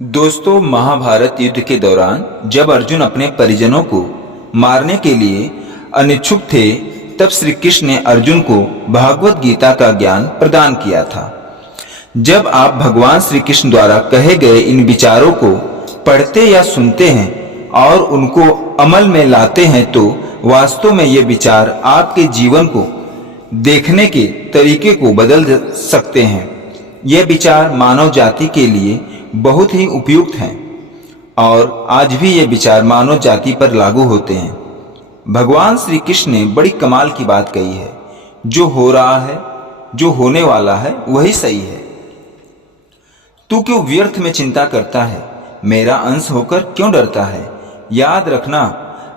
दोस्तों, महाभारत युद्ध के दौरान जब अर्जुन अपने परिजनों को मारने के लिए अनिच्छुक थे, तब श्री कृष्ण ने अर्जुन को भागवत गीता का ज्ञान प्रदान किया था। जब आप भगवान श्री कृष्ण द्वारा कहे गए इन विचारों को पढ़ते या सुनते हैं और उनको अमल में लाते हैं, तो वास्तव में ये विचार आपके जीवन को देखने के तरीके को बदल सकते हैं। ये विचार मानव जाति के लिए बहुत ही उपयुक्त हैं और आज भी ये विचार मानव जाति पर लागू होते हैं। भगवान श्री कृष्ण ने बड़ी कमाल की बात कही है, जो हो रहा है, जो होने वाला है, वही सही है। तू क्यों व्यर्थ में चिंता करता है? मेरा अंश होकर क्यों डरता है? याद रखना,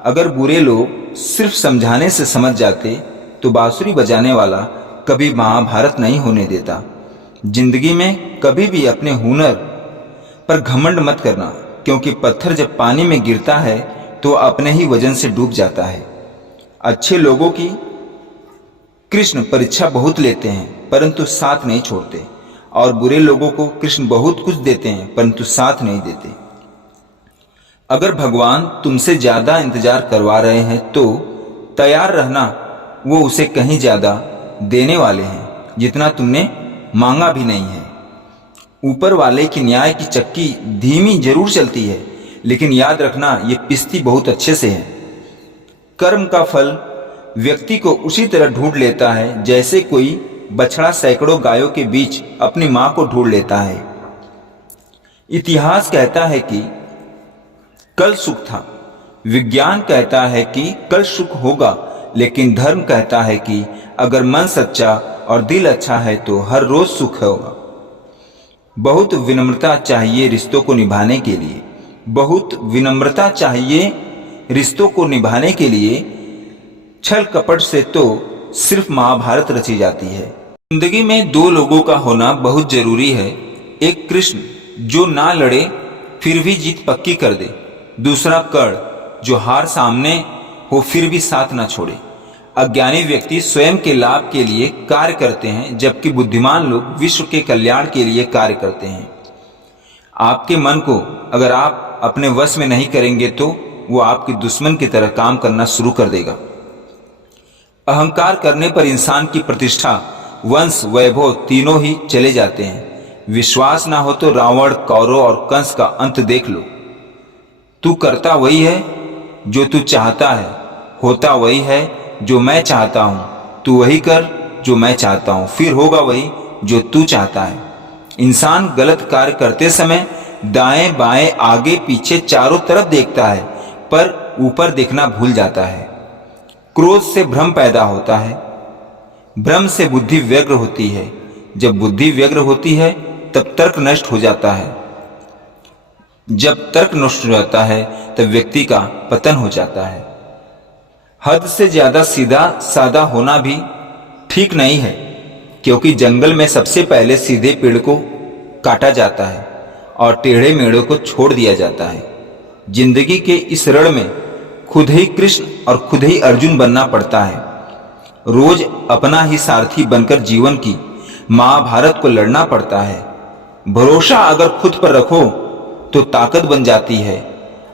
अगर बुरे लोग सिर्फ समझाने से समझ जाते तो बांसुरी बजाने वाला कभी महाभारत नहीं होने देता। जिंदगी में कभी भी अपने हुनर पर घमंड मत करना, क्योंकि पत्थर जब पानी में गिरता है तो अपने ही वजन से डूब जाता है। अच्छे लोगों की कृष्ण परीक्षा बहुत लेते हैं परंतु साथ नहीं छोड़ते, और बुरे लोगों को कृष्ण बहुत कुछ देते हैं परंतु साथ नहीं देते। अगर भगवान तुमसे ज्यादा इंतजार करवा रहे हैं तो तैयार रहना, वो उसे कहीं ज्यादा देने वाले हैं जितना तुमने मांगा भी नहीं है। ऊपर वाले की न्याय की चक्की धीमी जरूर चलती है, लेकिन याद रखना, ये पिसती बहुत अच्छे से है। कर्म का फल व्यक्ति को उसी तरह ढूंढ लेता है जैसे कोई बछड़ा सैकड़ों गायों के बीच अपनी मां को ढूंढ लेता है। इतिहास कहता है कि कल सुख था, विज्ञान कहता है कि कल सुख होगा, लेकिन धर्म कहता है कि अगर मन सच्चा और दिल अच्छा है तो हर रोज सुख होगा। बहुत विनम्रता चाहिए रिश्तों को निभाने के लिए, बहुत विनम्रता चाहिए रिश्तों को निभाने के लिए। छल कपट से तो सिर्फ महाभारत रची जाती है। जिंदगी में दो लोगों का होना बहुत जरूरी है। एक कृष्ण जो ना लड़े फिर भी जीत पक्की कर दे, दूसरा कर्ण जो हार सामने हो फिर भी साथ ना छोड़े। अज्ञानी व्यक्ति स्वयं के लाभ के लिए कार्य करते हैं, जबकि बुद्धिमान लोग विश्व के कल्याण के लिए कार्य करते हैं। आपके मन को अगर आप अपने वश में नहीं करेंगे तो वो आपके दुश्मन की तरह काम करना शुरू कर देगा। अहंकार करने पर इंसान की प्रतिष्ठा, वंश, वैभव तीनों ही चले जाते हैं। विश्वास ना हो तो रावण, कौरव और कंस का अंत देख लो। तू करता वही है जो तू चाहता है, होता वही है जो मैं चाहता हूं। तू वही कर जो मैं चाहता हूं, फिर होगा वही जो तू चाहता है। इंसान गलत कार्य करते समय दाएं बाएं आगे पीछे चारों तरफ देखता है, पर ऊपर देखना भूल जाता है। क्रोध से भ्रम पैदा होता है, भ्रम से बुद्धि व्यग्र होती है। जब बुद्धि व्यग्र होती है तब तर्क नष्ट हो जाता है। जब तर्क नष्ट हो जाता है तब व्यक्ति का पतन हो जाता है। हद से ज्यादा सीधा साधा होना भी ठीक नहीं है, क्योंकि जंगल में सबसे पहले सीधे पेड़ को काटा जाता है और टेढ़े मेढ़ों को छोड़ दिया जाता है। जिंदगी के इस रण में खुद ही कृष्ण और खुद ही अर्जुन बनना पड़ता है। रोज अपना ही सारथी बनकर जीवन की महाभारत को लड़ना पड़ता है। भरोसा अगर खुद पर रखो तो ताकत बन जाती है,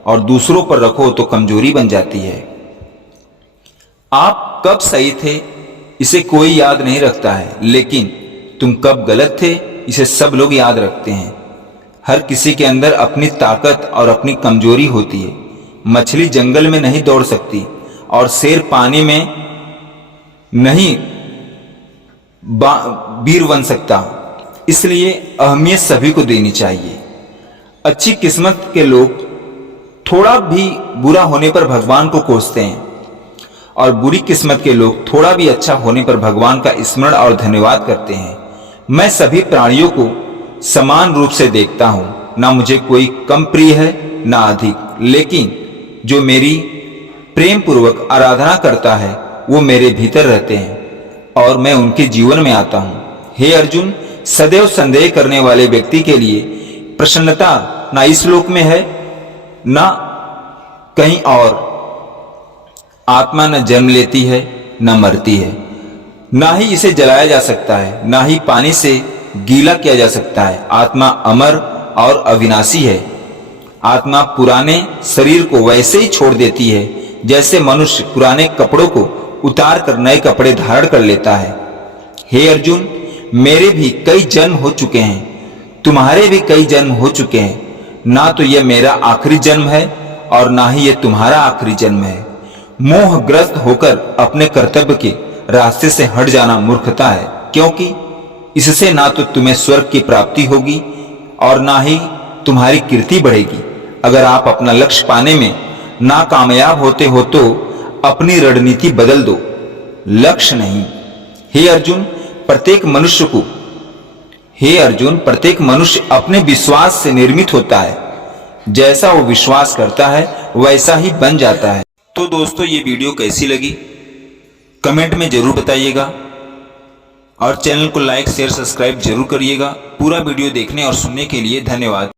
और दूसरों पर रखो तो कमजोरी बन जाती है। आप कब सही थे इसे कोई याद नहीं रखता है, लेकिन तुम कब गलत थे इसे सब लोग याद रखते हैं। हर किसी के अंदर अपनी ताकत और अपनी कमजोरी होती है। मछली जंगल में नहीं दौड़ सकती और शेर पानी में नहीं वीर बन सकता, इसलिए अहमियत सभी को देनी चाहिए। अच्छी किस्मत के लोग थोड़ा भी बुरा होने पर भगवान को कोसते हैं, और बुरी किस्मत के लोग थोड़ा भी अच्छा होने पर भगवान का स्मरण और धन्यवाद करते हैं। मैं सभी प्राणियों को समान रूप से देखता हूं, ना मुझे कोई कम प्रिय है ना अधिक, लेकिन जो मेरी प्रेम पूर्वक आराधना करता है वो मेरे भीतर रहते हैं और मैं उनके जीवन में आता हूं। हे अर्जुन, सदैव संदेह करने वाले व्यक्ति के लिए प्रसन्नता ना इस लोक में है ना कहीं और। आत्मा न जन्म लेती है न मरती है, ना ही इसे जलाया जा सकता है, ना ही पानी से गीला किया जा सकता है। आत्मा अमर और अविनाशी है। आत्मा पुराने शरीर को वैसे ही छोड़ देती है जैसे मनुष्य पुराने कपड़ों को उतार कर नए कपड़े धारण कर लेता है। हे अर्जुन, मेरे भी कई जन्म हो चुके हैं, तुम्हारे भी कई जन्म हो चुके हैं। ना तो यह मेरा आखिरी जन्म है और ना ही यह तुम्हारा आखिरी जन्म है। मोहग्रस्त होकर अपने कर्तव्य के रास्ते से हट जाना मूर्खता है, क्योंकि इससे ना तो तुम्हें स्वर्ग की प्राप्ति होगी और ना ही तुम्हारी कीर्ति बढ़ेगी। अगर आप अपना लक्ष्य पाने में नाकामयाब होते हो तो अपनी रणनीति बदल दो, लक्ष्य नहीं। हे अर्जुन, प्रत्येक मनुष्य अपने विश्वास से निर्मित होता है। जैसा वो विश्वास करता है वैसा ही बन जाता है। तो दोस्तों, ये वीडियो कैसी लगी कमेंट में जरूर बताइएगा और चैनल को लाइक शेयर सब्सक्राइब जरूर करिएगा। पूरा वीडियो देखने और सुनने के लिए धन्यवाद।